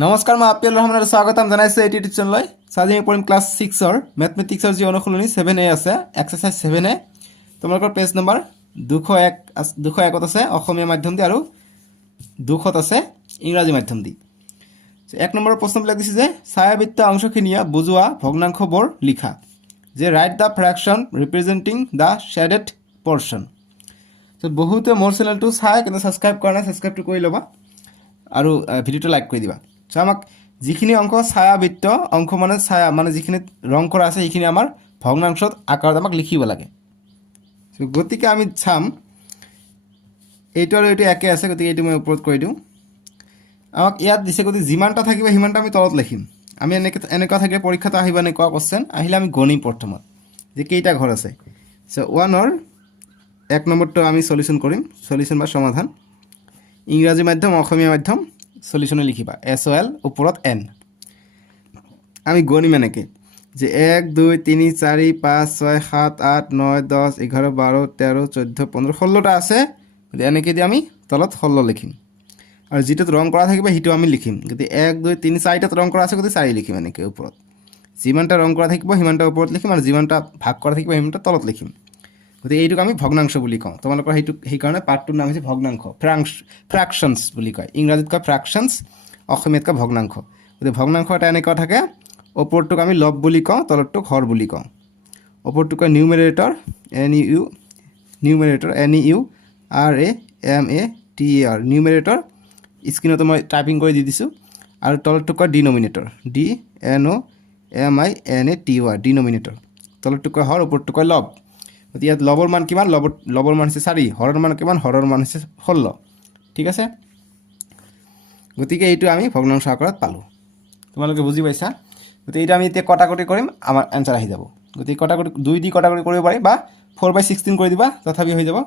নমস্কাৰ, মই আপিল ৰহমানৰ স্বাগতম জনাইছোঁ এই ইউটিউব চেনেললৈ। আজি আমি পঢ়িম ক্লাছ 6ৰ মেথমেটিক্সৰ যি অনুশীলনী 7A আছে, এক্সাৰচাইজ 7A। তোমালোকৰ পেজ নম্বৰ 201 আছে অসমীয়া মাধ্যম দি আৰু 200 আছে ইংৰাজী মাধ্যম দি। 1 নম্বৰৰ প্ৰশ্নবিলাক দিছে যে ছায়াবৃত্ত অংশখিনিয়ে বুজোৱা ভগ্নাংশবোৰ লিখা। যে write the fraction representing the shaded portion. বহুতে মোৰ চেনেলটো চাই কিন্তু ছাবস্ক্ৰাইব কৰা নাই, ছাবস্ক্ৰাইবটো কৰি ল'বা আৰু ভিডিঅ'টো লাইক কৰি দিবা। আমাক যিখিনি অংক ছায়াবৃত্ত অংশ মানে ছায়া মানে যিখিনি ৰং কৰা আছে সেইখিনি আমাৰ ভগ্নাংশত আকাৰত আমাক লিখিব লাগে। গতিকে আমি চাম এইটো আৰু এইটো একে আছে, গতিকে এইটো মই ওপৰত কৰি দিওঁ। আমাক ইয়াত দিছে, গতিকে যিমানটা থাকিব সিমানটা আমি তলত লিখিম। আমি এনেকুৱা থাকিলে পৰীক্ষাটো আহিব, এনেকুৱা কোৱেশ্চন আহিলে আমি গণিম প্ৰথমত যে কেইটা ঘৰ আছে। চ' 1ৰ 1 নম্বৰটো আমি সলিউশ্যন কৰিম, সলিউশ্যন বা সমাধান। ইংৰাজী মাধ্যম অসমীয়া মাধ্যম সলিউশ্যনে লিখিবা SOL ওপৰত N। আমি গণিম এনেকৈ যে 1 2 3 4 5 6 7 8 9 10 11 12 13 14 15 16টা আছে, গতিকে এনেকৈ দি আমি তলত 16 লিখিম। আৰু যিটোত ৰং কৰা থাকিব সেইটো আমি লিখিম। গতিকে 1 2 3 4টাত ৰং কৰা আছে, গতিকে 4 লিখিম এনেকৈ ওপৰত। যিমানটা ৰং কৰা থাকিব সিমানটা ওপৰত লিখিম আৰু যিমানটা ভাগ কৰা থাকিব সিমানটা তলত লিখিম। গতিকে এইটোক আমি ভগ্নাংশ বুলি কওঁ। তোমালোকৰ সেইকাৰণে পাৰ্টটোৰ নাম হৈছে ভগ্নাংশ, ফ্ৰেকশ্যনছ বুলি কয়। ইংৰাজীত কয় ফ্ৰেকশ্যনছ, অসমীয়াত কয় ভগ্নাংশ। গতিকে ভগ্নাংশ এটা এনেকুৱা থাকে, ওপৰটোক আমি লব বুলি কওঁ, তলতটোক হৰ বুলি কওঁ। ওপৰটোক কয় নিউমেৰেটৰ NEUMERATOR নিউমেৰেটৰ। স্ক্ৰীনতো মই টাইপিং কৰি দি দিছোঁ। আৰু তলতটোক কয় ডিনমিনেটৰ DNOMINATOR ডিনমিনেটৰ। তলতটোক কয় হৰ, ওপৰটোক কয় লব। গতিকে ইয়াত লবৰ মান কিমান? লবৰ মান হৈছে 4, হৰৰ মান কিমান? হৰৰ মান হৈছে 16। ঠিক আছে, গতিকে এইটো আমি ভগ্নাংশ আকাৰত পালোঁ। তোমালোকে বুজি পাইছা? গতিকে এইটো আমি এতিয়া কটাকটি কৰিম, আমাৰ এনচাৰ আহি যাব। গতিকে কটাকটি 2 দি কটাকটি কৰিব পাৰি, বা 4/16 কৰি দিবা তথাপি হৈ যাব।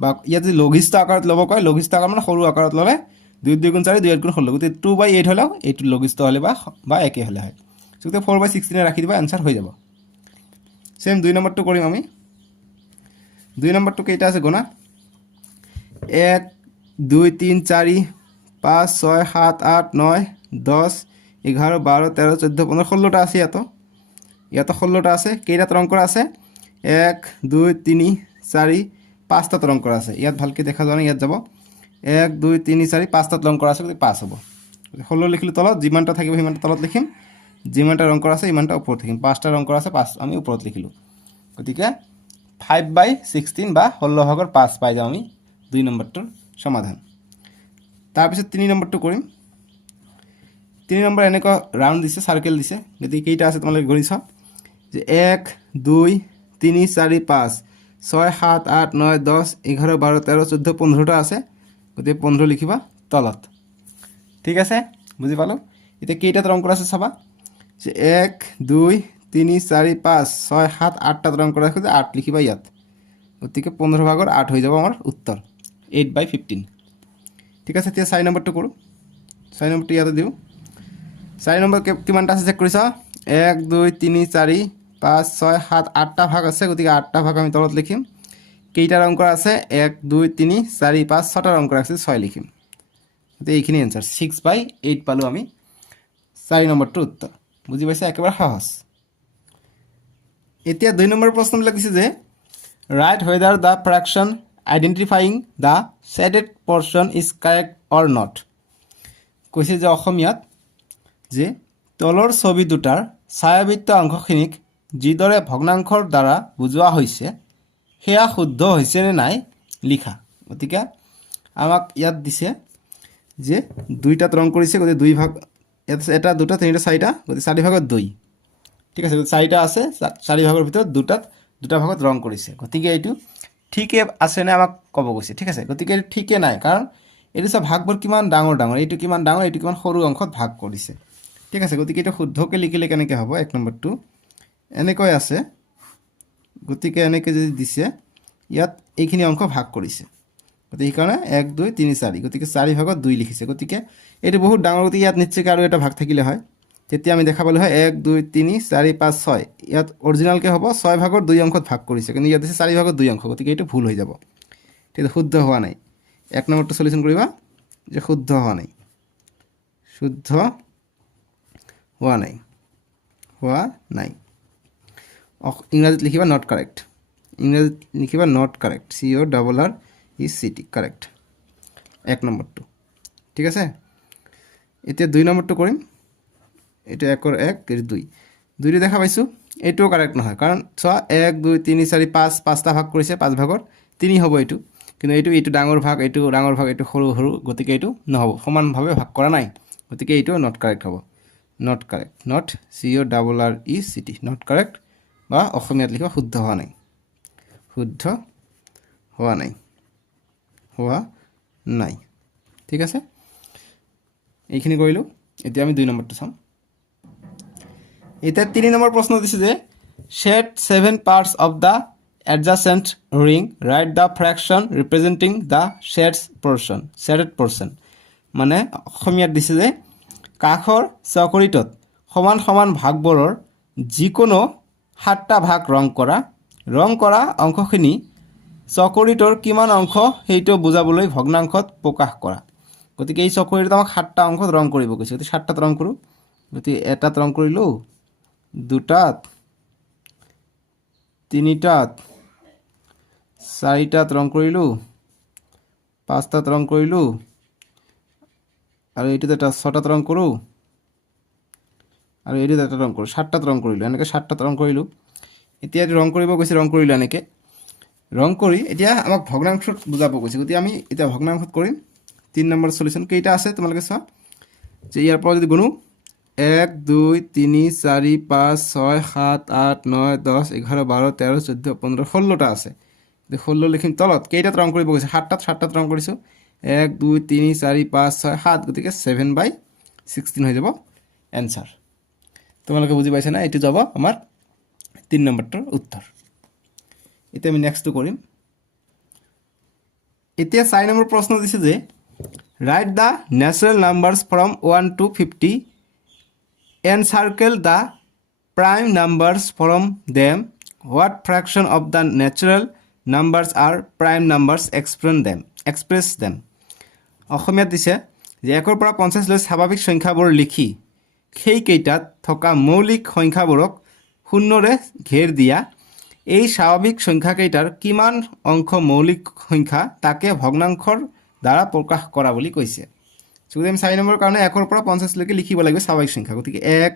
বা ইয়াত যদি লঘিষ্ঠ আকাৰত ল'ব কয়, লঘিষ্ঠ আকাৰ মানে সৰু আকাৰত ল'লে 2 2 গুণ 4 2 8 গুণ 16, গতিকে 2/8 হ'লেও এইটো লঘিষ্ঠ হ'লে বা একে হ'লে হয়। গতিকে 4/16 ৰাখি দিবা, এনচাৰ হৈ যাব। চেম 2 নম্বৰটো কৰিম আমি। 2 নম্বৰটো কেইটা আছে গণা? 1 2 3 4 5 6 7 8 9 10 11 12 13 14 15 16টা আছে। ইয়াতো 16টা আছে। কেইটাত ৰং কৰা আছে? 1 2 3 4 5টাত ৰং কৰা আছে। ইয়াত ভালকৈ দেখা যোৱা নাই, ইয়াত যাব 1 2 3 4 5টাত ৰং কৰা আছে, গতিকে 5 হ'ব। 16 লিখিলোঁ তলত, যিমানটা থাকিব সিমানটা তলত লিখিম, যিমানটা ৰং কৰা আছে ইমানটা ওপৰত লিখিম। 5টা ৰং কৰা আছে, 5 আমি ওপৰত লিখিলোঁ। গতিকে 5/16 বা 16/5 পাই যাওঁ আমি 2 নম্বৰটোৰ সমাধান। তাৰপিছত 3 নম্বৰটো কৰিম। 3 নম্বৰ এনেকুৱা ৰাউণ্ড দিছে, চাৰ্কেল দিছে। গতিকে কেইটা আছে তোমালোকে গণি চাওঁ যে 1 2 3 4 5 6 7 8 9 10 11 12 13 14 15টা আছে, গতিকে 15 লিখিবা তলত। ঠিক আছে, বুজি পালোঁ। এতিয়া কেইটাত ৰং কৰা আছে চাবা যে 1 2 3 4 5 6 7 8টাত ৰং কৰা আছে, 8 লিখিবা ইয়াত। গতিকে 15/8 হৈ যাব আমাৰ উত্তৰ, 8/15। ঠিক আছে, এতিয়া 4 নম্বৰটো কৰোঁ। 4 নম্বৰটো ইয়াতে দিওঁ। 4 নম্বৰ কিমানটা আছে চেক কৰি চাওঁ। 1 2 3 4 5 6 7 8টা ভাগ আছে, গতিকে 8টা ভাগ আমি তলত লিখিম। কেইটা ৰং কৰা আছে? 1 2 3 4 5 6টা ৰং কৰা আছে, 6 লিখিম। গতিকে এইখিনি এনচাৰ 6/8 পালোঁ আমি 4 নম্বৰটোৰ উত্তৰ। বুজি পাইছে? একেবাৰে সহজ। এতিয়া 2 নম্বৰ প্ৰশ্নবিলাক দিছে যে write whether the fraction identifying the shaded portion is correct or not. কৈছে যে অসমীয়াত যে তলৰ ছবি দুটাৰ ছায়াবৃত্ত অংশখিনিক যিদৰে ভগ্নাংশৰ দ্বাৰা বুজোৱা হৈছে সেয়া শুদ্ধ হৈছে নে নাই লিখা। গতিকে আমাক ইয়াত দিছে যে 2টাত ৰং কৰিছে, গতিকে 2 ভাগ, ইয়াত 1 2 3 4টা, গতিকে 4/2। ঠিক আছে, 4টা আছে, 4 ভাগৰ ভিতৰত 2 ভাগত ৰং কৰিছে। গতিকে এইটো ঠিকে আছেনে আমাক ক'ব গৈছে। ঠিক আছে, গতিকে এইটো ঠিকে নাই, কাৰণ এইটো চব ভাগবোৰ কিমান ডাঙৰ ডাঙৰ, এইটো কিমান ডাঙৰ, এইটো কিমান সৰু অংশত ভাগ কৰিছে। ঠিক আছে, গতিকে এইটো শুদ্ধকৈ লিখিলে কেনেকৈ হ'ব? 1 নম্বৰটো এনেকৈ আছে, গতিকে এনেকৈ যদি দিছে ইয়াত এইখিনি অংশ ভাগ কৰিছে, গতিকে সেইকাৰণে 1 2 3 4, গতিকে 4/2 লিখিছে। গতিকে এইটো বহুত ডাঙৰ, গতিকে ইয়াত নিশ্চয়কৈ আৰু এটা ভাগ থাকিলে হয়, তেতিয়া আমি দেখা পালোঁ হয় 1 2 3 4 5 6। ইয়াত অৰিজিনেলকৈ হ'ব 6/2 অংশত ভাগ কৰিছে, কিন্তু ইয়াত আছে 4/2 অংশ, গতিকে এইটো ভুল হৈ যাব। ঠিক আছে, শুদ্ধ হোৱা নাই। 1 নম্বৰটো সলিউশ্যন কৰিবা যে শুদ্ধ হোৱা নাই। শুদ্ধ হোৱা নাই ইংৰাজীত লিখিবা নট কাৰেক্ট ইংৰাজীত লিখিবা নট কাৰেক্ট CORRECT কাৰেক্ট 1 নম্বৰটো ঠিক আছে এতিয়া 2 নম্বৰটো কৰিম এটা 1 1 এৰ 2 2 দেখা পাইছো এটাও কাৰেক্ট নহয় কাৰণ চোৱা 1 2 3 4 5 পাঁচটা ভাগ কৰিছে 5 ভাগৰ 3 হ'ব এটো কিন্তু এইটো ডাঙৰ ভাগ এইটো সৰু সৰু গতিকে এইটো নহব সমানভাৱে ভাগ কৰা নাই গতিকে এইটো নট কাৰেক্ট হ'ব not correct not CORRECT not correct বা অসমীয়াত লিখিবা শুদ্ধ হোৱা নাই ঠিক আছে এইখিনি কৰিলো এতিয়া আমি 2 নম্বৰটো চাম এটা 3 নম্বৰ প্ৰশ্ন দিছে যে shed 7 parts of the adjacent ring write the fraction representing the shaded portion মানে অসমীয়াত দিছে যে কাখৰ চকৰিটোত সমান সমান ভাগবোৰৰ যিকোনো 7টা ভাগ ৰং কৰা অংশখিনি চকৰিটোৰ কিমান অংশ সেইটো বুজাবলৈ ভগ্নাংশত প্ৰকাশ কৰা গতিকে এই চকৰিটোত আমাক 7টা অংশত ৰং কৰিব কৈছে গতিকে 7টাত ৰং কৰো গতিকে এটাত ৰং কৰিলো দুটাত তিনিটাত চাৰিটাত ৰং কৰিলো পাঁচটাত ৰং কৰিলো আৰু এইটোত এটা ছটাত ৰং কৰো আৰু এইটোত এটা ৰং কৰো 7টাত ৰং কৰিলো এনেকৈ 7টাত ৰং কৰিলো এতিয়া ৰং কৰিব কৈছে ৰং কৰিলো এনেকৈ ৰং কৰি এতিয়া আমাক ভগ্নাংশত বুজাব কৈছে গতিকে আমি এতিয়া ভগ্নাংশত কৰিম 3 নম্বৰ সলিউশন কেইটা আছে তোমালোকে চোৱা যে ইয়াৰ পৰা যদি গুণো 1 2 3 4 5 6 7 8 9 10 11 12 13 14 15 16টা আছে 16 লিখিম তলত কেইটাত ৰং কৰিব কৈছে 7টাত ৰং কৰিছো 1 2 3 4 5 6 7 গতিকে 7/16 হৈ যাব এনসার তোমালোকে বুজি পাইছা না এটো যাব আমাৰ 3 নম্বৰটোৰ উত্তৰ এতিয়া আমি নেক্সটটো কৰিম এতিয়া 4 নম্বৰ প্ৰশ্ন দিছে যে write the natural numbers from 1 to 50 encircle the prime numbers from them what fraction of the natural numbers are prime numbers express them অসমীয়াত দিছে যে 1 ৰ পৰা 50 লৈ স্বাভাৱিক সংখ্যাবোৰ লিখি সেই কেইটাত থকা মৌলিক সংখ্যাবোৰক শূন্যৰে ঘেৰ দিয়া এই স্বাভাৱিক সংখ্যা কেইটাৰ কিমান অংশ মৌলিক সংখ্যা তাকে ভগ্নাংশৰ দ্বাৰা প্ৰকাশ কৰা বুলি কৈছে যদি আমি 4 নম্বৰ কাৰণে 1 ৰ পৰা 50 লৈকে লিখিব লাগিব স্বাভাৱিক সংখ্যা গতিকে 1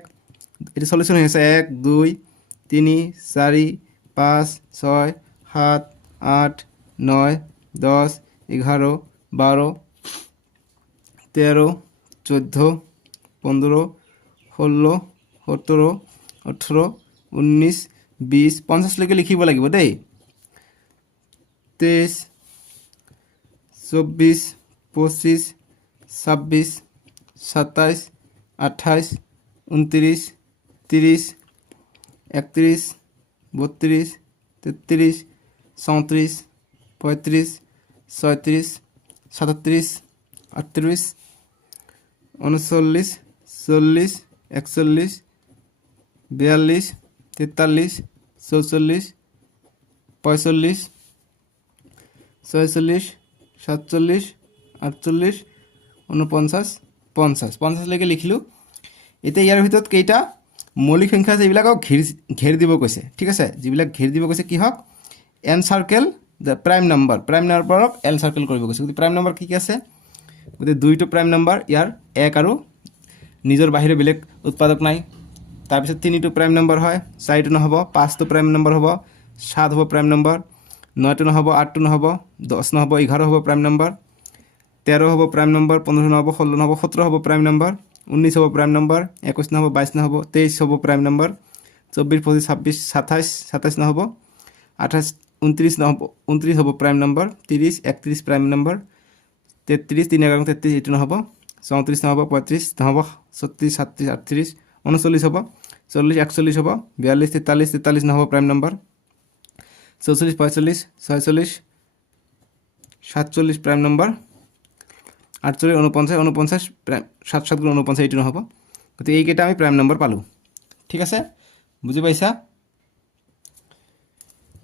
এটা সলিউশন হৈছে 1 2 3 4 5 6 7 8 9 10 11 12 13 14 15 16 17 18 19 20 50 লৈকে লিখিব লাগিব দেই 23 24 25 26 27 28 29 30 31 32 33 34 35 36 37 38 39 40 41 42 43 44 45 46 47 48 49 50 লৈকে লিখিলো এতিয়া ইয়াৰ ভিতৰত কেইটা মৌলিক সংখ্যা আছে এইবিলাকক ঘেৰ দিব কৈছে ঠিক আছে যিবিলাক ঘেৰ দিব কৈছে কি হক এনসাৰ্কেল দ্য প্ৰাইম নাম্বাৰক এনসাৰ্কেল কৰিব কৈছে গতি প্ৰাইম নাম্বাৰ কি আছে গতি 2 টো প্ৰাইম নাম্বাৰ ইয়াৰ 1 আৰু নিজৰ বাহিৰে বেলেগ উৎপাদক নাই তাৰ পিছত 3 টো প্ৰাইম নাম্বাৰ হয় 4 টো নহব 5 টো প্ৰাইম নাম্বাৰ হ'ব 7 হ'ব প্ৰাইম নাম্বাৰ 9 টো নহব 8 টো নহব 10 নহব 11 হ'ব প্ৰাইম নাম্বাৰ 13 হ'ব প্ৰাইম নাম্বাৰ 15 নহব 16 নহব 17 হ'ব প্ৰাইম নাম্বাৰ 19 হ'ব প্ৰাইম নাম্বাৰ 21 নহব 22 নহব 23 হ'ব প্ৰাইম নাম্বাৰ 24 25 26 27 নহব 28 29 নহব 29 হ'ব প্ৰাইম নাম্বাৰ 30 31 প্ৰাইম নাম্বাৰ 33 3 11 33 এইটো নহব 34 নহব 35 নহব 36 37 38 39 হ'ব 40 41 হ'ব 42 43 43 নহব prime number 44 45 46 47 prime number 48 49 prime 7 7 গুণ 49 এইটো নহব গতি এই কেইটা আমি প্রাইম নাম্বার পালো ঠিক আছে বুজি পাইছা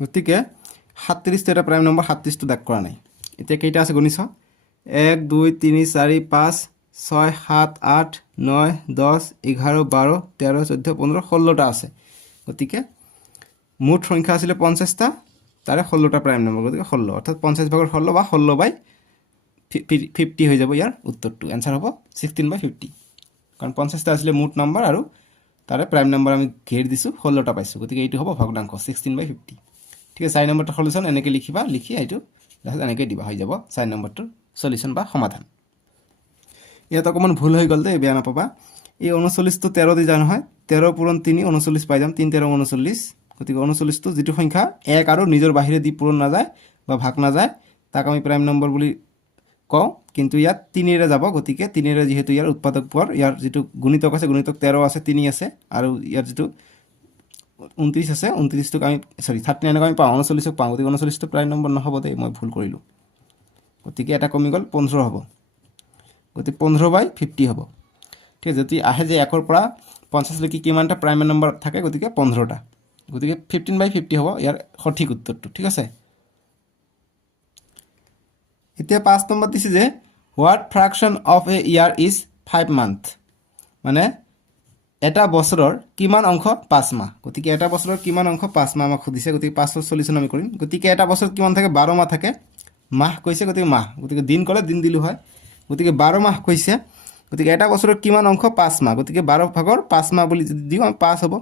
গতিকে 37 এটা প্রাইম নাম্বার 37 টো দাগ কৰা নাই এতিয়া কেইটা আছে গণিছ 1 2 3 4 5 6 7 8 9 10 11 12 13 14 15 16টা আছে গতিকে মুঠ সংখ্যা আছিল 50টা তাৰে 16টা প্ৰাইম নম্বৰ গতিকে 16 অৰ্থাৎ 50 ভাগৰ 16 বা 16/50 হৈ যাব ইয়াৰ উত্তৰটো এনসাৰ হ'ব 16/50 কাৰণ 50টা আছিল মুঠ নম্বৰ আৰু তাৰে প্ৰাইম নম্বৰ আমি ঘেৰ দিছো 16টা পাইছো গতিকে এইটো হ'ব ভগ্নাংশ 16/50 ঠিক আছে 4 নম্বৰটো সলিউশন এনেকৈ লিখিবা লিখি এইটো এনেকৈ দিবা হৈ যাব 4 নম্বৰটোৰ সলিউশন বা সমাধান ইয়াত অকমান ভুল হৈ গ'ল দে বেয়া নাপাবা এই 39 টো 13 দি যায় নহয় 13 পূৰণ 3 39 পাই যাম 3 13 39 গতিকে 39 টো যেটো সংখ্যা 1 আৰু নিজৰ বাহিৰে দি পূৰণ না যায় বা ভাগ না যায় তাক আমি প্ৰাইম নম্বৰ বুলি কওঁ কিন্তু ইয়াত 3 ৰে যাব গতিকে 3 ৰে যেহেতু ইয়াৰ উৎপাদক পৰ ইয়াৰ যেটো গুণিতক আছে গুণিতক 13 আছে 3 আছে আৰু ইয়াৰ যেটো 29 আছে 29 টোক আমি সৰি 39 ক আমি পাওঁ 39 ক পাওঁ গতিকে 39 টো প্ৰাইম নম্বৰ নহব দে মই ভুল কৰিলো গতিকে এটা কমি গল 15 হ'ব গতিকে 15/50 হ'ব ঠিক আছে যদি আহে যে 1 ৰ পৰা 50 লৈকে কিমানটা প্ৰাইম নম্বৰ থাকে গতিকে 15টা গতিকে 15/50 হ'ব ইয়াৰ সঠিক উত্তৰটো ঠিক আছে এতিয়া 5 নম্বৰ দিছে যে what fraction of a year is 5 month মানে এটা বছৰৰ কিমান অংশ 5 মাহ গতিকে এটা বছৰৰ কিমান অংশ 5 মাহ আমাক খুদিছে গতিকে 5 ৰ সলিউশন আমি কৰিম গতিকে এটা বছৰত কিমান থাকে 12 মাহ থাকে মাহ কৈছে গতিকে মাহ গতিকে দিন ক'লে দিন দিলু হয় গতিকে 12 মাহ কৈছে গতিকে এটা বছৰৰ কিমান অংশ 5 মাহ গতিকে 12 ভাগৰ 5 মাহ বুলি যদি দিও আমি 5 হ'ব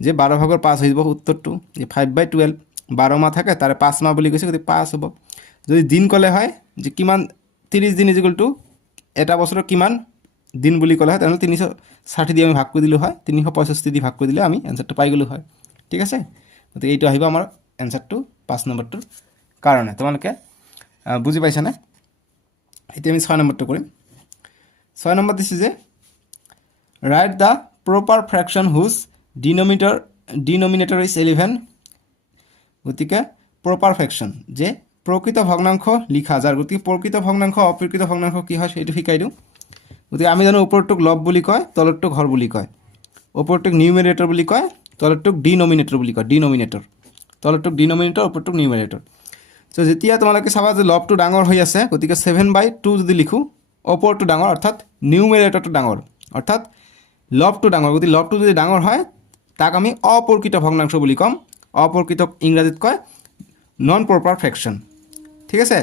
যে 12 ভাগৰ 5 হৈ যাব উত্তৰটো যে 5/12 12 মাহ থাকে তাৰে 5 মাহ বুলি কৈছে গতিকে 5 হ'ব যদি দিন ক'লে হয় যে কিমান 30 দিন = এটা বছৰৰ কিমান দিন বুলি ক'লে হয় তেনে 360 দি আমি ভাগ কৰি দিলু হয় 365 দি ভাগ কৰি দিলে আমি आंसरটো পাই গলো হয় ঠিক আছে গতিকে এইটো আহিব আমাৰ आंसरটো 5 নম্বৰটোৰ কাৰণে তোমালোকে বুজি পাইছা না এতিয়া আমি 6 নম্বৰটো কৰিম 6 নম্বৰ দিছে যে write the proper fraction whose denominator is 11 গতিকে proper fraction যে প্রকৃত ভগ্নাংশ লিখা যার গতিকে প্রকৃত ভগ্নাংশ অপ্রকৃত ভগ্নাংশ কি হয় সেটা শিকাই দিও গতিকে আমি জানো উপরটোক লব বুলি কয় তলৰটোক হৰ বুলি কয় উপৰটোক নিউমেৰেটৰ বুলি কয় তলৰটোক ডিনোমিনেটৰ বুলি কয় ডিনোমিনেটৰ তলৰটোক ডিনোমিনেটৰ উপৰটোক নিউমেৰেটৰ সো যেতিয়া তোমালোকে চাবা যে লবটো ডাঙৰ হৈ আছে গতিকে 7/2 যদি লিখো উপৰটো ডাঙৰ অৰ্থাৎ নিউমেৰেটৰটো ডাঙৰ অৰ্থাৎ লবটো ডাঙৰ গতিকে লবটো যদি ডাঙৰ হয় তাক আমি অপ্ৰকৃত ভগ্নাংশ বুলি কম অপ্ৰকৃতক ইংৰাজীত কয় নন প্ৰপাৰ ফ্ৰেকশন ঠিক আছে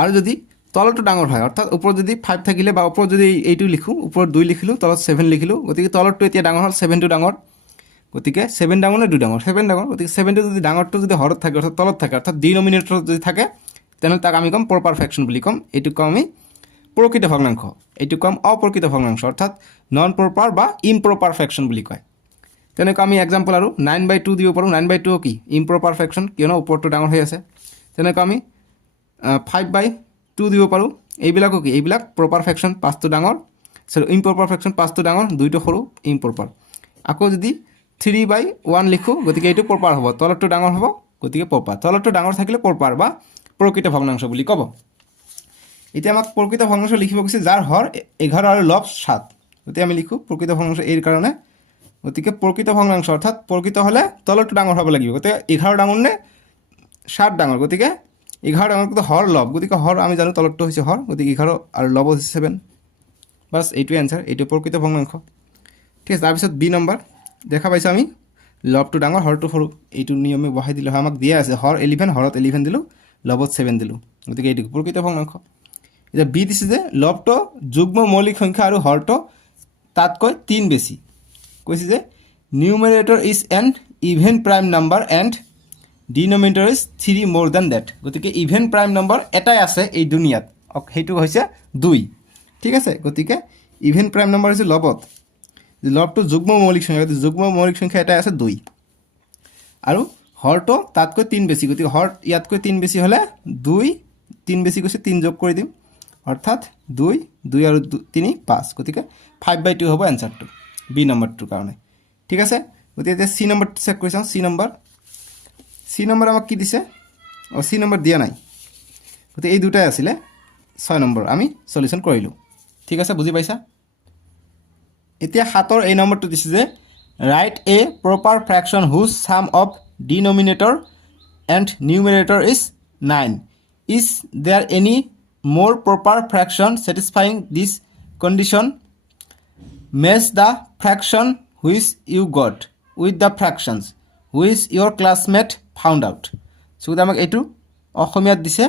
আৰু যদি তলটো ডাঙৰ হয় অৰ্থাৎ ওপৰত যদি 5 থাকিলে বা ওপৰত যদি এইটো লিখো ওপৰত 2 লিখিলো তলত 7 লিখিলো গতিকে তলটো এতিয়া ডাঙৰ হল 7 টো ডাঙৰ গতিকে 7 ডাঙৰ নে 2 ডাঙৰ 7 ডাঙৰ গতিকে 7 টো যদি ডাঙৰটো যদি হৰত থাকে অৰ্থাৎ তলত থাকে অৰ্থাৎ ডিনোমিনেটৰ যদি থাকে তেনে তাক আমি কম প্ৰপাৰ ফ্ৰেকশন বুলি কম এইটো কম আমি প্ৰকৃত ভগ্নাংশ এইটো কম অপ্ৰকৃত ভগ্নাংশ অৰ্থাৎ নন প্ৰপাৰ বা ইমপ্ৰপাৰ ফ্ৰেকশন বুলি কয় তেনেকৈ আমি एग्जांपल আৰু 9/2 দিব পাৰো 9/2 কি ইমপ্ৰপাৰ ফ্ৰেকশন কিয়নো ওপৰটো ডাঙৰ হৈ আছে তেনেকৈ আমি 5/2 দিব পাৰো এইবিলাকো কি এইবিলাক প্ৰপাৰ ফ্ৰেকশন 5টো ডাঙৰ সৰি ইমপ্ৰপাৰ ফ্ৰেকশন 5টো ডাঙৰ 2টো সৰু ইমপ্ৰপাৰ আকৌ যদি 3/1 লিখো গতিকে এইটো প্ৰপাৰ হ'ব তলটো ডাঙৰ হ'ব গতিকে প্ৰপাৰ তলটো ডাঙৰ থাকিলে প্ৰপাৰ বা প্ৰকৃত ভগ্নাংশ বুলি ক'ব এতিয়া আমাক প্ৰকৃত ভগ্নাংশ লিখিব কৈছে যাৰ হৰ 11 আৰু লব 7 গতিকে আমি লিখো প্ৰকৃত ভগ্নাংশ এৰ কাৰণে গতিকে প্ৰকৃত ভগ্নাংশ অৰ্থাৎ প্ৰকৃত হলে তলটো ডাঙৰ হ'ব লাগিব গতিকে 11 ডাঙৰ নে 7 ডাঙৰ গতিকে 11 ডাঙৰ কিন্তু হৰ লব গতিকে হৰ আমি জানো তলটো হৈছে হৰ গতিকে 11 আৰু লব হৈছে 7 বাস এইটো आंसर এইটো প্ৰকৃত ভগ্নাংশ ঠিক আছে তাৰ পিছত বি নম্বৰ দেখা পাইছো আমি লবটো ডাঙৰ হৰটো সৰু এইটো নিয়মে বহাই দিলে আমাক দিয়া আছে হৰ 11 হৰত 11 দিলো লবত 7 দিলো গতিকে এইটো প্ৰকৃত ভগ্নাংশ এটা বি দিছে যে লবটো যুগ্ম মৌলিক সংখ্যা আৰু হৰটো তাতকৈ 3 বেছি কৈছে যে numerator is an even prime number and denominator is 3 more than that গতিকে ইভেন প্ৰাইম নম্বৰ এটাই আছে এই দুনিয়াত হেতু হৈছে 2 ঠিক আছে গতিকে ইভেন প্ৰাইম নম্বৰ হৈছে লবত লবটো যুগ্ম মৌলিক সংখ্যা এটাই আছে 2 আৰু হৰটো তাতকৈ 3 বেছি গতিকে হৰ ইয়াতকৈ 3 বেছি হলে 2 3 বেছি কৈছে 3 যোগ কৰি দিম অৰ্থাৎ 2 2 আৰু 3 5 গতিকে 5/2 হ'ব आंसरটো বি নম্বৰটোৰ কাৰণে ঠিক আছে গতিকে সি নম্বৰ চেক কৰি চাওঁ সি নম্বৰ আমাক কি দিছে সি নম্বৰ দিয়া নাই গতিকে এই দুটাই আছিলে 6 নম্বৰ আমি সলিউশন কৰিলো ঠিক আছে বুজি পাইছা এতিয়া 7 ৰ এই নম্বৰটো দিছে যে write a proper fraction whose sum of denominator and numerator is 9 is there any more proper fraction satisfying this condition match the fraction which you got with the fractions which your classmate found out. চ' আমাক এইটো অসমীয়াত দিছে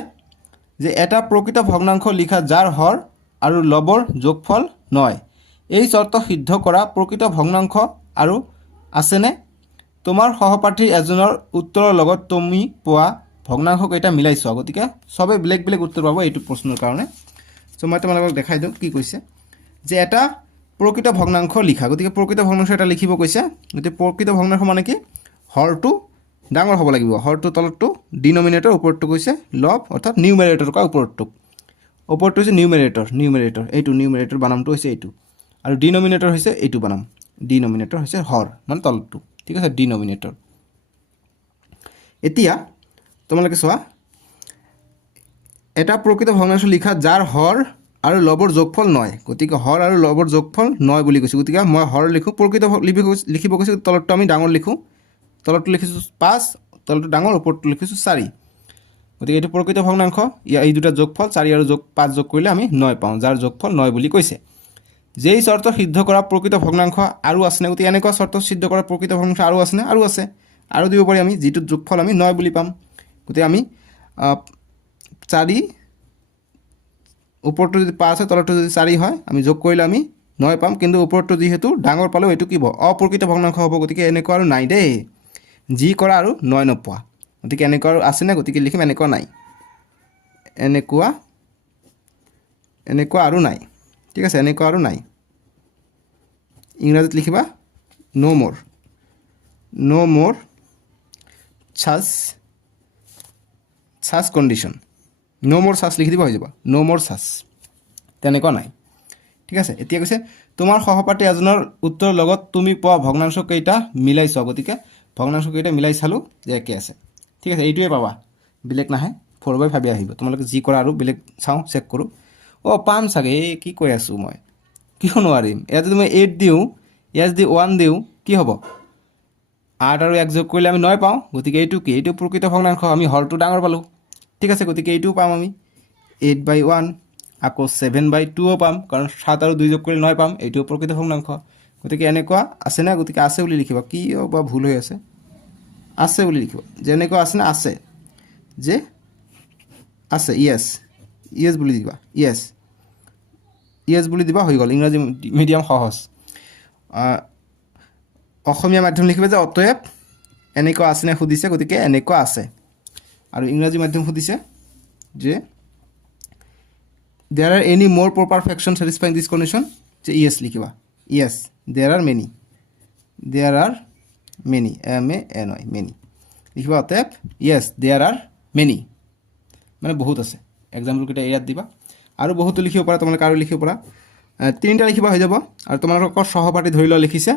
যে এটা প্ৰকৃত ভগ্নাংশ লিখা যাৰ হৰ আৰু লবৰ যোগফল নহয়। এই চৰ্ত সিদ্ধ কৰা প্ৰকৃত ভগ্নাংশ আৰু আছেনে? তোমাৰ সহপাঠী এজনৰ উত্তৰৰ লগত তুমি পোৱা ভগ্নাংশকেইটা মিলাই চোৱা। গতিকে চবেই বেলেগ বেলেগ উত্তৰ পাব এইটো প্ৰশ্নৰ কাৰণে। চ' মই তোমালোকক দেখাই দিওঁ কি কৈছে যে এটা প্ৰকৃত ভগ্নাংশ লিখা। গতিকে প্ৰকৃত ভগ্নাংশ এটা লিখিব কৈছে। গতিকে প্ৰকৃত ভগ্নাংশ মানে কি? হৰটো ডাঙৰ হ'ব লাগিব। হৰটো তলতটো ডিনমিনেটৰ, ওপৰতটো কৈছে লব অৰ্থাৎ নিউমেৰেটৰ কয় ওপৰতটোক। ওপৰটো হৈছে নিউমেৰেটৰ এইটো নিউমেৰেটৰ বানামটো হৈছে এইটো, আৰু ডিনমিনেটৰ হৈছে এইটো বানাম। ডিনমিনেটৰ হৈছে হৰ মানে তলতটো, ঠিক আছে, ডিনমিনেটৰ। এতিয়া তোমালোকে চোৱা, এটা প্ৰকৃত ভগ্নাংশ লিখা যাৰ হৰ আৰু লবৰ যোগফল নহয়। গতিকে হৰ আৰু লবৰ যোগফল নহয় বুলি কৈছোঁ। গতিকে মই হৰ লিখোঁ, প্ৰকৃত লিখিব কৈছোঁ, তলতটো আমি ডাঙৰ লিখোঁ। তলতটো লিখিছোঁ 5, তলটো ডাঙৰ, ওপৰটো লিখিছোঁ 4। গতিকে এইটো প্ৰকৃত ভগ্নাংশ, এই দুটা যোগফল 4 আৰু 5 যোগ কৰিলে আমি 9 পাওঁ, যাৰ যোগফল 9 বুলি কৈছে। যেই চৰ্ত সিদ্ধ কৰা প্ৰকৃত ভগ্নাংশ আৰু আছেনে? গতিকে এনেকুৱা চৰ্ত সিদ্ধ কৰা প্ৰকৃত ভগ্নাংশ আৰু আছেনে? আৰু আছে, আৰু দিব পাৰি আমি, যিটোত যোগফল আমি 9 বুলি পাম। গতিকে আমি 4, ওপৰটো যদি 5 হয়, তলৰটো যদি 4 হয়, আমি যোগ কৰিলে আমি 9 পাম। কিন্তু ওপৰটো যিহেতু ডাঙৰ পালেও এইটো কি হ'ব? অপ্ৰকৃত ভগ্নাংশ হ'ব। গতিকে এনেকুৱা আৰু নাই দেই, যি কৰা আৰু 9 নোপোৱা। গতিকে এনেকুৱা আৰু আছেনে? গতিকে লিখিম এনেকুৱা নাই, এনেকুৱা আৰু নাই, ঠিক আছে, এনেকুৱা আৰু নাই। ইংৰাজীত লিখিবা ন' মোৰ চাচ কণ্ডিশ্যন, ন' মোৰ চাচ লিখি দিব, হৈ যাব ন' মোৰ চাচ, তেনেকুৱা নাই, ঠিক আছে। এতিয়া কৈছে তোমাৰ সহপাঠী এজনৰ উত্তৰৰ লগত তুমি পোৱা ভগ্নাংশ কেইটা মিলাই চোৱা। গতিকে ভগ্নাংশ কেইটা মিলাই চালোঁ যে একে আছে, ঠিক আছে, এইটোৱে পাবা, বেলেগ নাহে। 4/5 আহিব। তোমালোকে যি কৰা আৰু বেলেগ চাওঁ, চেক কৰোঁ। পাম চাগে, এই কি কৈ আছোঁ মই, কিয় নোৱাৰিম? ইয়াতে তুমি 8 দিওঁ, ইয়াত যদি 1 দিওঁ কি হ'ব? 8 আৰু 1 যোগ কৰিলে আমি 9 পাওঁ। গতিকে এইটো কি? এইটো প্ৰকৃত ভগ্নাংশ, আমি হৰটো ডাঙৰ পালোঁ, ঠিক আছে। গতিকে এইটোও পাম আমি 8/1, আকৌ 7/2ও পাম, কাৰণ 7 আৰু 2 যোগ কৰিলে 9 পাম, এইটোও প্ৰকৃত ভগ্নাংশ। গতিকে এনেকুৱা আছেনে? গতিকে আছে বুলি লিখিবা, কি বা ভুল হৈ আছে, আছে বুলি লিখিবা। যে এনেকুৱা আছেনে? আছে, যে আছে, ইয়েছ বুলি দিবা, ইয়েছ বুলি দিবা, হৈ গ'ল। ইংৰাজী মিডিয়াম সহজ। অসমীয়া মাধ্যম লিখিবা যে অতএব এনেকুৱা আছেনে সুধিছে, গতিকে এনেকুৱা আছে। আৰু ইংৰাজী মাধ্যম সুধিছে যে there are any more proper fraction satisfying this condition, যে ইয়েছ লিখিবা, yes, there are many, MANY many লিখিবা। অতএব ইয়েছ দেয়াৰ আৰ মেনি, মানে বহুত আছে। এক্সাম্পলকেইটা ইয়াত দিবা, আৰু বহুতো লিখিব পাৰা, তোমালোকে আৰু লিখিব পাৰা। 3টা লিখিবা, হৈ যাব। আৰু তোমালোকৰ সহপাঠী ধৰি লোৱা লিখিছে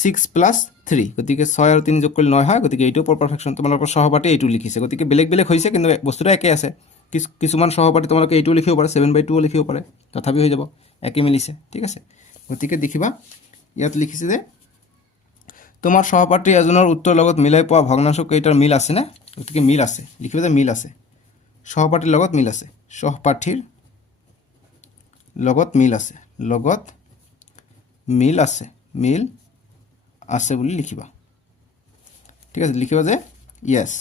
6 + 3, গতিকে 6 আৰু 3 যোগ কৰিলে 9 হয়। গতিকে এইটো প্ৰপাৰ ফ্ৰেকশ্যন, তোমালোকৰ সহপাঠী এইটো লিখিছে। গতিকে বেলেগ বেলেগ হৈছে, কিন্তু বস্তুটো একে আছে। কিছুমান সহপাঠী তোমালোকে এইটো লিখিব পাৰে, 7/2 লিখিব পাৰে, তথাপি হৈ যাব, একে মিলিছে, ঠিক আছে। গতিকে দেখিবা ইয়াত লিখিছে যে তোমাৰ সহপাঠী এজনৰ উত্তৰ লগত মিলাই পোৱা ভগ্নাংশ কেইটাৰ মিল আছেনে? গতিকে মিল আছে, লিখিবা যে মিল আছে, সহপাঠীৰ লগত মিল আছে, সহপাঠীৰ লগত মিল আছে, মিল আছে বুলি লিখিবা, ঠিক আছে। লিখিবা যে ইয়েছ,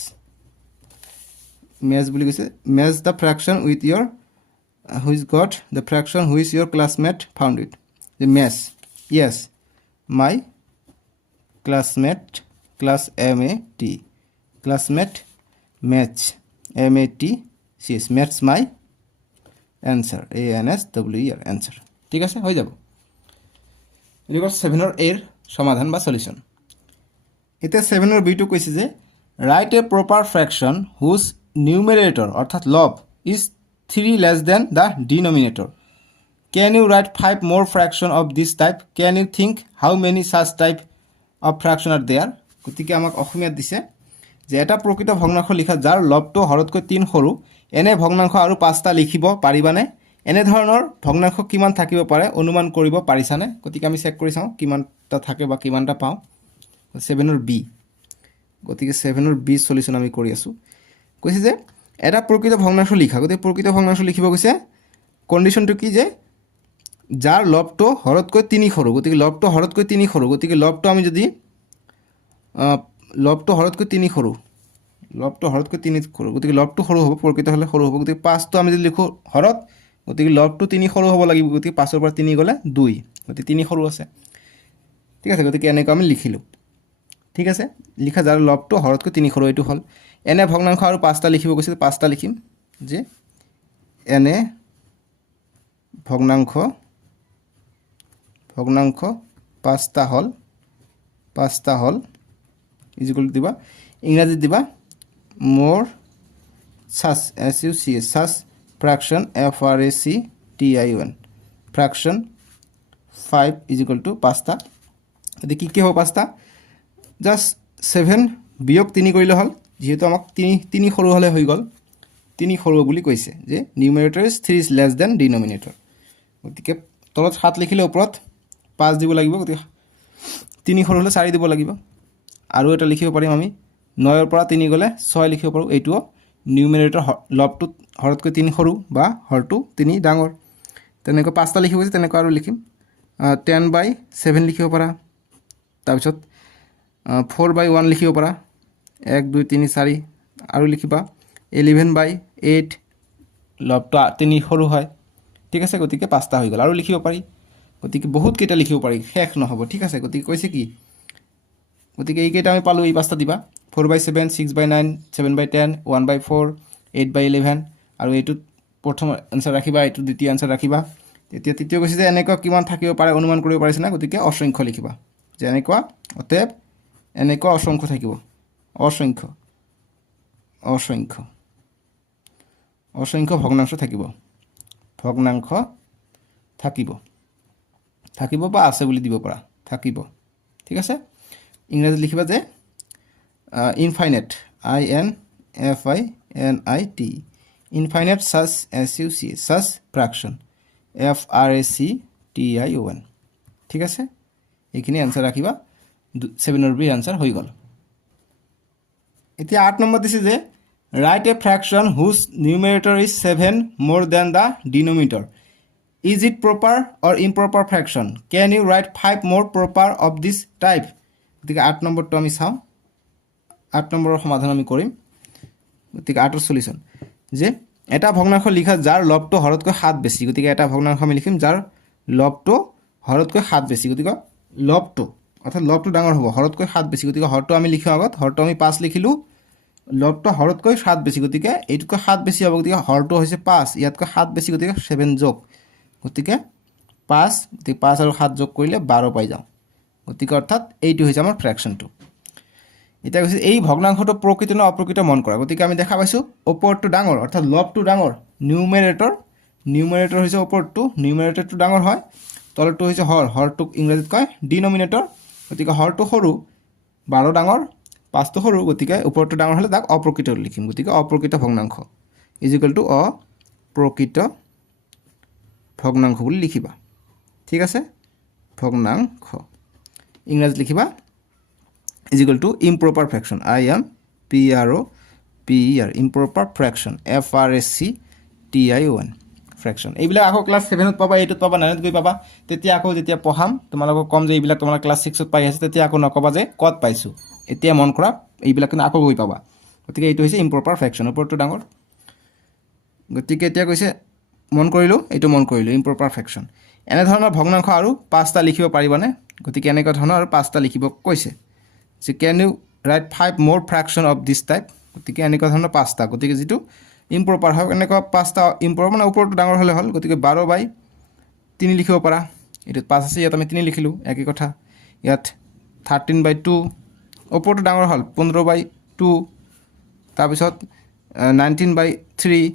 মেচ বুলি কৈছে, match the fraction with your which got the fraction which your classmate found it, যে match, yes my classmate, class MAT, classmate match, MATCH, match my answer, ANSWER, answer, ঠিক আছে, হৈ যাব। এইটো 7ৰ A সমাধান বা সলিউশ্যন। এতিয়া 7ৰ Bটো কৈছে যে ৰাইট এ প্ৰপাৰ ফ্ৰেকশ্যন হুজ নিউমেৰেটৰ অৰ্থাৎ লব is 3 less than the denominator. Can you write 5 more fraction of this type? Can you think how many such type of fraction are there? গতিকে আমাক অসমীয়াত দিছে যে এটা প্ৰকৃত ভগ্নাংশ লিখা যাৰ লবটো হৰতকৈ 3 সৰু, এনে ভগ্নাংশ আৰু 5টা লিখিব পাৰিবানে? এনেধৰণৰ ভগ্নাংশ কিমান থাকিব পাৰে অনুমান কৰিব পাৰিছানে? গতিকে আমি চেক কৰি চাওঁ কিমানটা থাকে বা কিমানটা পাওঁ। 7ৰ B, গতিকে 7ৰ B সলিউশ্যন আমি কৰি আছোঁ। কৈছে যে এটা প্ৰকৃত ভগ্নাংশ লিখা, গতিকে প্ৰকৃত ভগ্নাংশ লিখিব কৈছে, কণ্ডিশ্যনটো কি যে যাৰ লবটো হৰতকৈ 3 সৰু, গতিকে লবটো হৰতকৈ 3 সৰু, গতিকে লবটো আমি যদি লবটো হৰতকৈ 3 সৰু, লবটো হৰতকৈ 3 সৰু, গতিকে লবটো সৰু হ'ব, প্ৰকৃত হ'লে সৰু হ'ব। গতিকে 5টো আমি যদি লিখোঁ হৰত, গতিকে লবটো 3 সৰু হ'ব লাগিব, গতিকে 5ৰ পৰা 3 গ'লে 2, গতিকে 3 সৰু আছে। ঠিক আছে, গতিকে এনেকৈ আমি লিখিলোঁ। ঠিক আছে, লিখা যাৰ লবটো হৰতকৈ 3 সৰু, এইটো হ'ল। এনে ভগ্নাংশ আৰু 5টা লিখিব কৈছিল, 5টা লিখিম যে এনে ভগ্নাংশ 5টা হ'ল ইজিকুৱেল দিবা, ইংৰাজীত দিবা মোৰ such SUCH such fraction FRACTION fraction 5 is equal to 5টা। গতিকে কি হ'ব 5টা, জাষ্ট 7 বিয়োগ 3 কৰিলে হ'ল, যিহেতু আমাক 3 সৰু হ'লে হৈ গ'ল, 3 সৰু বুলি কৈছে যে numerator is 3 is less than denominator. গতিকে তলত 7 লিখিলে ওপৰত 5 দিব লাগিব, গতিকে 3 সৰু হ'লে 4 দিব লাগিব। আৰু এটা লিখিব পাৰিম আমি 9ৰ পৰা 3 গ'লে 6 লিখিব পাৰোঁ, এইটোও নিউমেৰেটৰ লবটো হৰতকৈ 3 সৰু বা হৰটো 3 ডাঙৰ। তেনেকৈ 5টা লিখিব গৈছে, তেনেকৈ আৰু লিখিম 10/7 লিখিব পাৰা, তাৰপিছত 4/1 লিখিব পাৰা, 1 2 3 4 আৰু লিখিবা 11/8, লবটো 3 সৰু হয়। ঠিক আছে, গতিকে 5টা হৈ গ'ল। আৰু লিখিব পাৰি, গতিকে বহুতকেইটা লিখিব পাৰি, শেষ নহ'ব। ঠিক আছে, গতিকে কৈছে কি, গতিকে এইকেইটা আমি পালোঁ, এই 5টা দিবা 4/7, 6/9, 7/10, 1/4, 8/11, আৰু এইটোত প্ৰথম এনচাৰ ৰাখিবা, এইটো দ্বিতীয় এনচাৰ ৰাখিবা। তেতিয়া তৃতীয় কৈছে যে এনেকুৱা কিমান থাকিব পাৰে অনুমান কৰিব পাৰিছে না, গতিকে অসংখ্য লিখিবা, যে এনেকুৱা অতএব এনেকুৱা অসংখ্য থাকিব, অসংখ্য ভগ্নাংশ থাকিব বা আছে বুলি দিব পাৰা, থাকিব। ঠিক আছে, ইংৰাজীত লিখিবা যে ইনফাইনাইট INFINIT ইনফাইনাইট সাচ SUCH সাচ ফ্ৰেকশ্যন FRACTION। ঠিক আছে, এইখিনি এনচাৰ ৰাখিবা, 7ৰ বি এনচাৰ হৈ গ'ল। এতিয়া 8 নম্বৰ দিছে যে ৰাইট এ ফ্ৰেকশ্যন হুজ নিউমেৰেটৰ is 7 more than the denominator, is it proper or improper fraction, can you write 5 more proper of this type. গতিকে 8 নম্বৰটো আমি চাওঁ, 8 নম্বৰৰ সমাধান আমি কৰিম। গতিকে 8ৰ সলিউশ্যন যে এটা ভগ্নাংশ লিখা যাৰ লবটো হৰতকৈ 7 বেছি, গতিকে এটা ভগ্নাংশ আমি লিখিম যাৰ লবটো হৰতকৈ 7 বেছি, গতিকে লবটো অৰ্থাৎ লবটো ডাঙৰ হ'ব, হৰতকৈ 7 বেছি, গতিকে হৰটো আমি লিখোঁ আগত, হৰটো আমি 5 লিখিলোঁ, লবটো হৰতকৈ 7 বেছি, গতিকে এইটোতকৈ 7 বেছি হ'ব, গতিকে হৰটো হৈছে 5, ইয়াতকৈ 7 বেছি, গতিকে 7 যোগ, গতিকে 5, গতিকে 5 আৰু 7 যোগ কৰিলে 12 পাই যাওঁ। গতিকে অৰ্থাৎ এইটো হৈছে আমাৰ ফ্ৰেকশ্যনটো। এতিয়া কৈছে এই ভগ্নাংশটো প্ৰকৃত নে অপ্ৰকৃত মন কৰা, গতিকে আমি দেখা পাইছোঁ ওপৰটো ডাঙৰ, অৰ্থাৎ লবটো ডাঙৰ, নিউমেৰেটৰ হৈছে ওপৰটো, নিউমেৰেটৰটো ডাঙৰ হয়, তলৰটো হৈছে হৰটোক ইংৰাজীত কয় ডিনমিনেটৰ, গতিকে হৰটো সৰু, 12 ডাঙৰ, 5টো সৰু, গতিকে ওপৰটো ডাঙৰ হ'লে তাক অপ্ৰকৃত লিখিম, গতিকে অপ্ৰকৃত ভগ্নাংশ ইজিকুৱেল টু অপ্ৰকৃত ভগ্নাংশ বুলি লিখিবা। ঠিক আছে, ভগ্নাংশ ইংৰাজীত লিখিবা is equal to improper fraction IMPROPER improper fraction FRACTION fraction. এইবিলাক আকৌ ক্লাছ 7ত পাবা, 8ত পাবা, 9ত গৈ পাবা, তেতিয়া আকৌ যেতিয়া পঢ়াম তোমালোকক ক'ম যে এইবিলাক তোমালোকে ক্লাছ 6ত পাই আছে, তেতিয়া আকৌ নক'বা যে ক'ত পাইছোঁ, এতিয়া মন কৰা, এইবিলাক কিন্তু আকৌ গৈ পাবা। গতিকে এইটো হৈছে ইম্প্ৰপাৰ ফ্ৰেকশ্যন, ওপৰটো ডাঙৰ। গতিকে এতিয়া কৈছে মন কৰিলোঁ, এইটো মন কৰিলোঁ ইম্প্ৰপাৰ ফ্ৰেকশ্যন। এনেধৰণৰ ভগ্নাংশ আৰু 5টা লিখিব পাৰিবানে, গতিকে এনেকুৱা ধৰণৰ আৰু 5টা লিখিব কৈছে যে কেন ইউ ৰাইট 5 মোৰ ফ্ৰেকশ্যন অফ দিছ টাইপ, গতিকে এনেকুৱা ধৰণৰ 5টা, গতিকে যিটো ইম্প্ৰপাৰ হয় এনেকুৱা 5টা ইম্প্ৰপাৰ মানে ওপৰটো ডাঙৰ হ'লে হ'ল, গতিকে 12/3 লিখিব পাৰা, এইটোত 5 আছে, ইয়াত আমি 3 লিখিলোঁ, একেই কথা। ইয়াত 13/2 ওপৰটো ডাঙৰ হ'ল, 15/2, তাৰপিছত 19/3,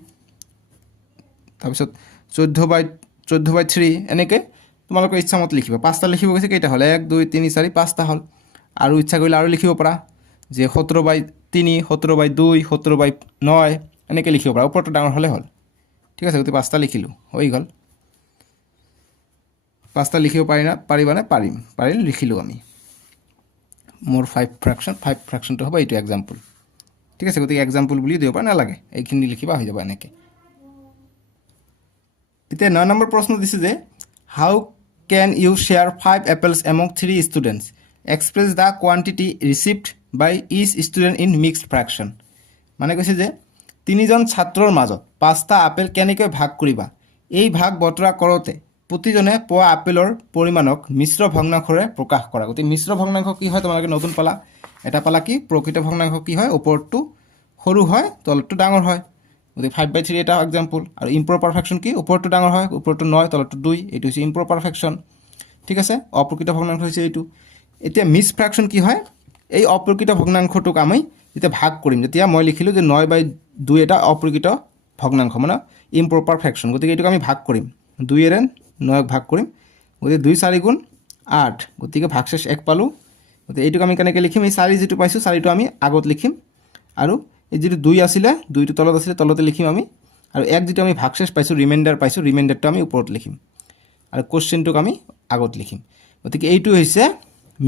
তাৰপিছত 14/3, এনেকৈ তোমালোকৰ ইচ্ছামতে লিখিবা। 5টা লিখিব গৈছে, কেইটা হ'ল 1 2 3 4 5টা হ'ল। আৰু ইচ্ছা কৰিলে আৰু লিখিব পাৰা যে 17/3, 17/2, 17/9, এনেকৈ লিখিব পাৰা, ওপৰটো ডাঙৰ হ'লে হ'ল। ঠিক আছে, গতিকে 5টা লিখিলোঁ, হৈ গ'ল। 5টা লিখিব পাৰিবানে, পাৰিলে লিখিলোঁ আমি মোৰ 5 ফ্ৰেকশ্যনটো হ'ব এইটো এক্সাম্পল। ঠিক আছে, গতিকে এক্সাম্পল বুলি দিব পৰা নালাগে, এইখিনি লিখিবা, হৈ যাব এনেকৈ। এতিয়া 9 নম্বৰ প্ৰশ্ন দিছে যে হাউ can you share 5 apples among 3 students? Express the quantity received by each student in mixed fraction. মানে কৈছে যে তিনিজন ছাত্ৰৰ মাজত 5টা আপেল কেনেকৈ ভাগ কৰিবা এই ভাগ বতৰা কৰোঁতে প্ৰতিজনে পোৱা আপেলৰ পৰিমাণক মিশ্ৰ ভগ্নাংশৰে প্ৰকাশ কৰা গতিকে মিশ্ৰ ভগ্নাংশ কি হয় তোমালোকে নতুন পালা এটা পালা কি প্ৰকৃত ভগ্নাংশ কি হয় ওপৰটো সৰু হয় তলটো ডাঙৰ হয় গতিকে 5/3 এটা এক্সাম্পল আৰু ইম্প্ৰপাৰ ফ্ৰেকশ্যন কি ওপৰটো ডাঙৰ হয় ওপৰটো 9 তলটো 2 এইটো হৈছে ইম্প্ৰপাৰ ফ্ৰেকশ্যন ঠিক আছে অপ্ৰকৃত ভগ্নাংশ হৈছে এইটো এতিয়া মিক্স ফ্ৰেকশ্যন কি হয় এই অপ্ৰকৃত ভগ্নাংশটোক আমি যেতিয়া ভাগ কৰিম যেতিয়া মই লিখিলোঁ যে 9/2 এটা অপ্ৰকৃত ভগ্নাংশ মানে ইম্প্ৰপাৰ ফ্ৰেকশ্যন গতিকে এইটোক আমি ভাগ কৰিম 2 9 ভাগ কৰিম গতিকে 2 4 গুণ 8 গতিকে ভাগশেষ 1 পালোঁ গতিকে এইটোক আমি কেনেকৈ লিখিম এই 4 যিটো পাইছোঁ 4টো আমি আগত লিখিম আৰু এই যিটো 2 আছিলে 2টো তলত আছিলে তলতে লিখিম আমি আৰু 1 যিটো আমি ভাগশেষ পাইছোঁ ৰিমাইণ্ডাৰ পাইছোঁ ৰিমাইণ্ডাৰটো আমি ওপৰত লিখিম আৰু কোশ্চেনটোক আমি আগত লিখিম গতিকে এইটো হৈছে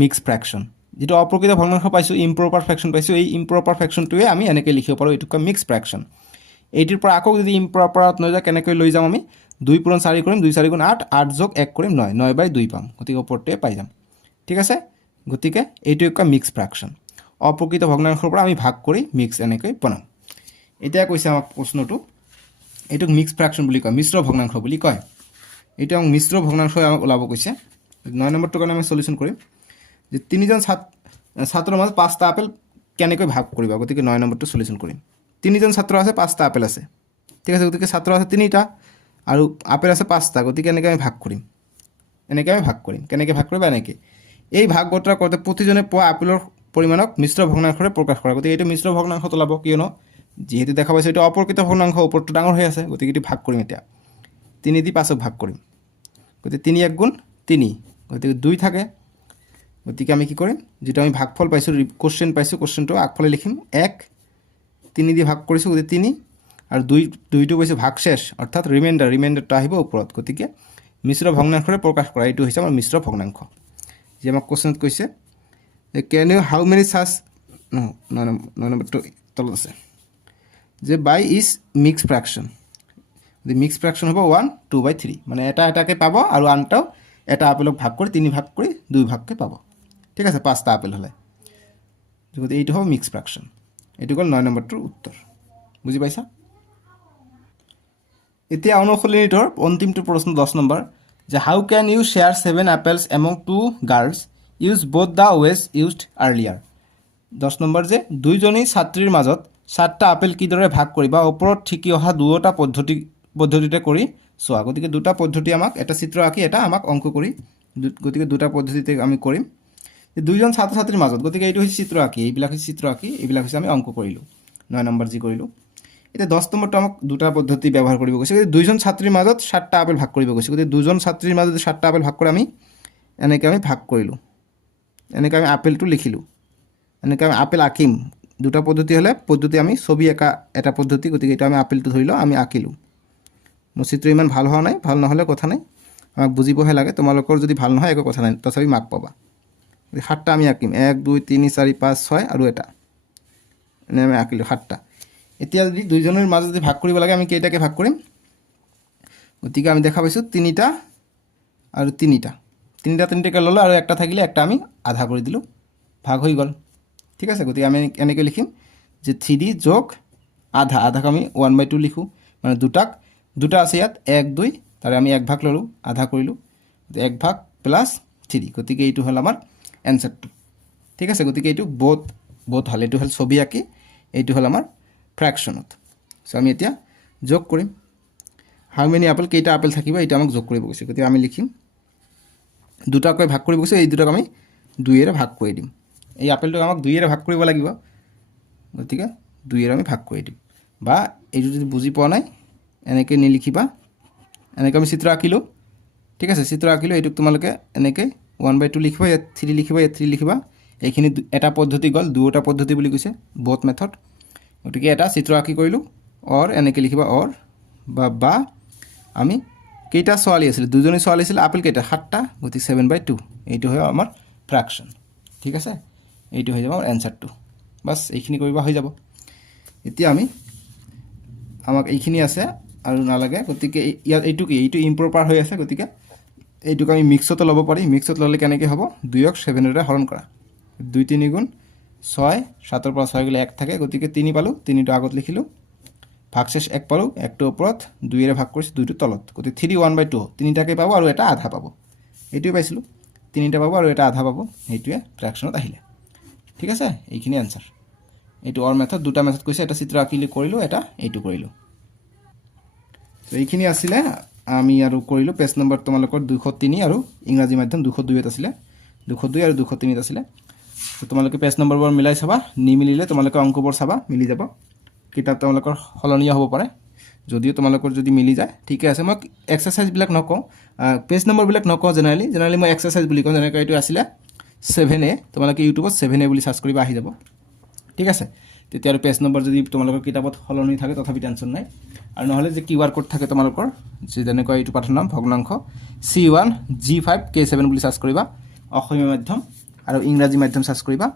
মিক্স ফ্ৰেকশ্যন যেটো অপ্ৰকৃত ভগ্নাংশ পাইছোঁ ইম্প্ৰপাৰ ফ্ৰেকশ্যন পাইছোঁ এই ইম্প্ৰপাৰ ফ্ৰেকশ্যনটোৱে আমি এনেকৈ লিখিব পাৰোঁ এইটোক মিক্স ফ্ৰেকশ্যন এইটোৰ পৰা আকৌ যদি ইম্প্ৰপাৰত লৈ যাওঁ কেনেকৈ লৈ যাম আমি 2 পূৰণ 4 কৰিম 2 4 গুণ 8 8 যোগ 1 কৰিম 9 9/2 পাম গতিকে ওপৰতে পাই যাম ঠিক আছে গতিকে এইটো একটা মিক্স ফ্ৰেকশ্যন অপ্ৰকৃত ভগ্নাংশৰ পৰা আমি ভাগ কৰি মিক্স এনেকৈ বনাম এতিয়া কৈছে আমাক প্ৰশ্নটো এইটোক মিক্স ফ্ৰেকশ্যন বুলি কয় মিশ্ৰ ভগ্নাংশ বুলি কয় এইটো আমাক মিশ্ৰ ভগ্নাংশ আমাক ওলাব কৈছে 9 নম্বৰটোৰ কাৰণে আমি সলিউশন কৰিম যে তিনিজন ছাত্ৰৰ মাজত 5টা আপেল কেনেকৈ ভাগ কৰিবা গতিকে 9 নম্বৰটো সলিউশন কৰিম তিনিজন ছাত্ৰ আছে 5টা আপেল আছে ঠিক আছে গতিকে ছাত্ৰ আছে 3টা আৰু আপেল আছে 5টা গতিকে এনেকৈ আমি ভাগ কৰিম কেনেকৈ ভাগ কৰিবা এনেকৈ এই ভাগ বতৰা কৰোঁতে প্ৰতিজনে পোৱা আপেলৰ পৰিমাণক মিশ্ৰ ভগ্নাংশৰে প্ৰকাশ কৰা গতিকে এইটো মিশ্ৰ ভগ্নাংশত ওলাব কিয়নো যেহেতু দেখা পাইছোঁ এইটো অপ্ৰকৃত ভগ্নাংশ ওপৰটো ডাঙৰ হৈ আছে গতিকে এইটো ভাগ কৰিম এতিয়া 3 দি 5ক ভাগ কৰিম গতিকে 3 1 গুণ 3 গতিকে 2 থাকে গতিকে আমি কি কৰিম যেটা আমি ভাগফল পাইছোঁ কোশ্চেন পাইছোঁ কোশ্চেনটো আগফালে লিখিম 1 3 দি ভাগ কৰিছোঁ গতিকে 3 আৰু 2টো পাইছোঁ ভাগশেষ অৰ্থাৎ ৰিমাইণ্ডাৰটো আহিব ওপৰত গতিকে মিশ্ৰ ভগ্নাংশৰে প্ৰকাশ কৰা এইটো হৈছে আমাৰ মিশ্ৰ ভগ্নাংশ যে আমাক কোশ্চেনত কৈছে কেন ইউ হাউ মেনি সাচ নম্বৰটো তলত আছে যে বাই ইজ মিক্স ফ্ৰেকশ্যন দি মিক্স ফ্ৰেকশ্যন হ'ব 1 2/3 মানে এটা এটাকৈ পাব আৰু আনটাও এটা আপেলক ভাগ কৰি 3 ভাগ কৰি 2 ভাগকৈ পাব ঠিক আছে 5টা আপেল হ'লে গতিকে এইটো হ'ব মিক্স ফ্ৰেকশ্যন এইটো হ'ল 9 নম্বৰটোৰ উত্তৰ বুজি পাইছা এতিয়া অনুশীলনীটোৰ অন্তিমটো প্ৰশ্ন 10 নম্বৰ যে how can you share 7 apples among 2 girls use both the ways used earlier 10 number যে দুইজনী ছাত্ৰীৰ মাজত 7টা আপেল কিদৰে ভাগ কৰিবা ওপৰত ঠিকি অহা দুটা পদ্ধতিতে কৰি চোৱা গতিকে দুটা পদ্ধতি আমাক এটা চিত্ৰ আঁকি এটা আমাক অংক কৰি গতিকে দুটা পদ্ধতিতে আমি কৰিম দুইজন ছাত্ৰ ছাত্ৰীৰ মাজত গতিকে এইটো হৈছে চিত্ৰ আঁকি এইবিলাক হৈছে চিত্ৰ আঁকি এইবিলাক হৈছে আমি অংক কৰিলোঁ 9 নম্বৰ যি কৰিলোঁ এতিয়া 10 নম্বৰটো আমাক দুটা পদ্ধতি ব্যৱহাৰ কৰিব কৈছে দুইজন ছাত্ৰীৰ মাজত 7টা আপেল ভাগ কৰিব কৈছে গতিকে দুজন ছাত্ৰীৰ মাজত 7টা আপেল ভাগ কৰি আমি এনেকৈ আমি ভাগ কৰিলোঁ এনেকৈ আমি আপেলটো লিখিলোঁ এনেকৈ আমি আপেল আঁকিম দুটা পদ্ধতি হ'লে পদ্ধতি আমি ছবি একা এটা পদ্ধতি গতিকে এটা আমি আপেলটো ধৰিলোঁ আমি আঁকিলোঁ মোৰ চিত্ৰ ইমান ভাল হোৱা নাই ভাল নহ'লে কথা নাই আমাক বুজিবহে লাগে তোমালোকৰ যদি ভাল নহয় একো কথা নাই তথাপি মাৰ্ক পাবা 7টা আমি আঁকিম 1 2 3 4 5 6 আৰু এটা এনে আমি আঁকিলোঁ 7টা এতিয়া যদি দুইজনৰ মাজত যদি ভাগ কৰিব লাগে আমি কেইটাকে ভাগ কৰিম গতিকে আমি দেখা পাইছোঁ 3টা আৰু 3টাকে ল'লোঁ আৰু একটা থাকিলে একটা আমি আধা কৰি দিলোঁ ভাগ হৈ গ'ল ঠিক আছে গতিকে আমি এনেকৈ লিখিম যে 3 যোগ আধাক আমি 1/2 লিখোঁ মানে দুটা আছে ইয়াত 1 2 তাৰে আমি 1 ভাগ ল'লোঁ আধা কৰিলোঁ 1 ভাগ প্লাছ 3 গতিকে এইটো হ'ল আমাৰ এনসাৰটো ঠিক আছে গতিকে এইটো বোথ হ'ল এইটো হ'ল ছবি আঁকি এইটো হ'ল আমাৰ ফ্ৰেকশ্যনত সো আমি এতিয়া যোগ কৰিম হাউ মেনি আপেল কেইটা আপেল থাকিব এটা আমাক যোগ কৰিব কৈছে গতিকে আমি লিখিম দুটাকৈ ভাগ কৰিব কৈছে এই দুটাক আমি 2 ভাগ কৰি দিম এই আপেলটোক আমাক 2 ভাগ কৰিব লাগিব গতিকে 2 আমি ভাগ কৰি দিম বা এইটো যদি বুজি পোৱা নাই এনেকৈ নিলিখিবা এনেকৈ আমি চিত্ৰ আঁকিলোঁ ঠিক আছে চিত্ৰ আঁকিলোঁ এইটোক তোমালোকে এনেকৈ 1/2 লিখিবা ইয়াত 3 লিখিবা ইয়াত 3 লিখিবা এইখিনি এটা পদ্ধতি গ'ল দুটা পদ্ধতি বুলি কৈছে বোথ মেথড গতিকে এটা চিত্ৰ আঁকি কৰিলোঁ অৰ এনেকৈ লিখিবা অৰ বা আমি কেইটা ছোৱালী আছিল দুজনী ছোৱালী আছিল আপেল কেইটা 7টা গতিকে 7/2 এইটো হয় আমাৰ ফ্ৰেকশ্যন ঠিক আছে এইটো হৈ যাব আমাৰ এনসাৰটো বাস এইখিনি কৰিবা হৈ যাব এতিয়া আমি আমাক এইখিনি আছে আৰু নালাগে গতিকে ইয়াত এইটো কি এইটো ইম্প্ৰপাৰ হৈ আছে গতিকে এইটোক আমি মিক্সতো ল'ব পাৰি মিক্সত ল'লে কেনেকৈ হ'ব 2ক 7ৰে হৰণ কৰা 2 3 গুণ 6 7ৰ পৰা 6 গ'লে 1 থাকে গতিকে 3 পালোঁ 3টো আগত লিখিলোঁ ভাগশেষ 1 পালোঁ 1টো ওপৰত 2ৰে ভাগ কৰিছোঁ 2টো তলত গতিকে 3 1/2 তিনিটাকে পাব আৰু এটা আধা পাব এইটোৱে পাইছিলোঁ তিনিটা পাব আৰু এটা আধা পাব সেইটোৱে ফ্ৰেকশ্যনত আহিলে ঠিক আছে এইখিনি আনসাৰ এইটো অৰ মেথড দুটা মেথড কৈছে এটা চিত্ৰ আঁকিলি কৰিলোঁ এটা এইটো কৰিলোঁ তো এইখিনি আছিলে আমি আৰু কৰিলোঁ পেজ নম্বৰ তোমালোকৰ 203 আৰু ইংৰাজী মাধ্যম 202 আছিলে 202 আৰু 203 আছিলে তো তোমালোকে পেজ নম্বৰবোৰ মিলাই চাবা নিমিলিলে তোমালোকে অংকবোৰ চাবা মিলি যাব কিতাপ তোমালোকৰ সলনীয় হ'ব পাৰে যদিও তোমালোকৰ যদি মিলি যায় ঠিকে আছে মই এক্সাৰসাইজবিলাক নকওঁ পেজ নম্বৰবিলাক নকওঁ জেনেৰেলি মই এক্সাৰসাইজ বুলি কওঁ যেনেকৈ এইটো আছিলে 7a তোমালোকে ইউটিউবত 7a বুলি সাৰ্চ কৰিবা আহি যাব ঠিক আছে তেতিয়া আৰু পেজ নম্বৰ যদি তোমালোকৰ কিতাপত সলনি থাকে তথাপি টেনশ্যন নাই আৰু নহ'লে যে কিউআৰ কোড থাকে তোমালোকৰ যেনেকৈ এইটো পাঠৰ নাম ভগ্নাংশ C1 G5 K7 বুলি সাৰ্চ কৰিবা অসমীয়া মাধ্যম আৰু ইংৰাজী মাধ্যম সাৰ্চ কৰিবা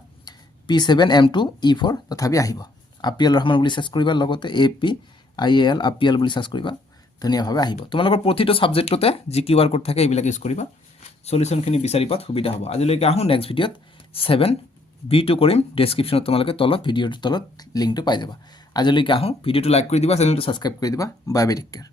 P7 M2 E4 তথাপি আহিব আপিয়াল ৰহমান বুলি সাৰ্চ কৰিবা লগতে APIAL আপিয়াল বুলি সাৰ্চ কৰিবা ধুনীয়াভাৱে আহিব তোমালোকৰ প্ৰতিটো সাবজেক্টতে যি কিউআৰ কোড থাকে এইবিলাক ইউজ কৰিবা সলিউশনখিনি বিচাৰি পাত সুবিধা হ'ব আজিলৈকে আহোঁ নেক্সট ভিডিঅ'ত 7b2 কৰিম ডেছক্ৰিপশ্যনত তোমালোকে তলত ভিডিঅ'টোৰ তলত লিংকটো পাই যাবা আজিলৈকে আহোঁ ভিডিঅ'টো লাইক কৰি দিবা চেনেলটো ছাবস্ক্ৰাইব কৰি দিবা বাই বাই টেক কেয়াৰ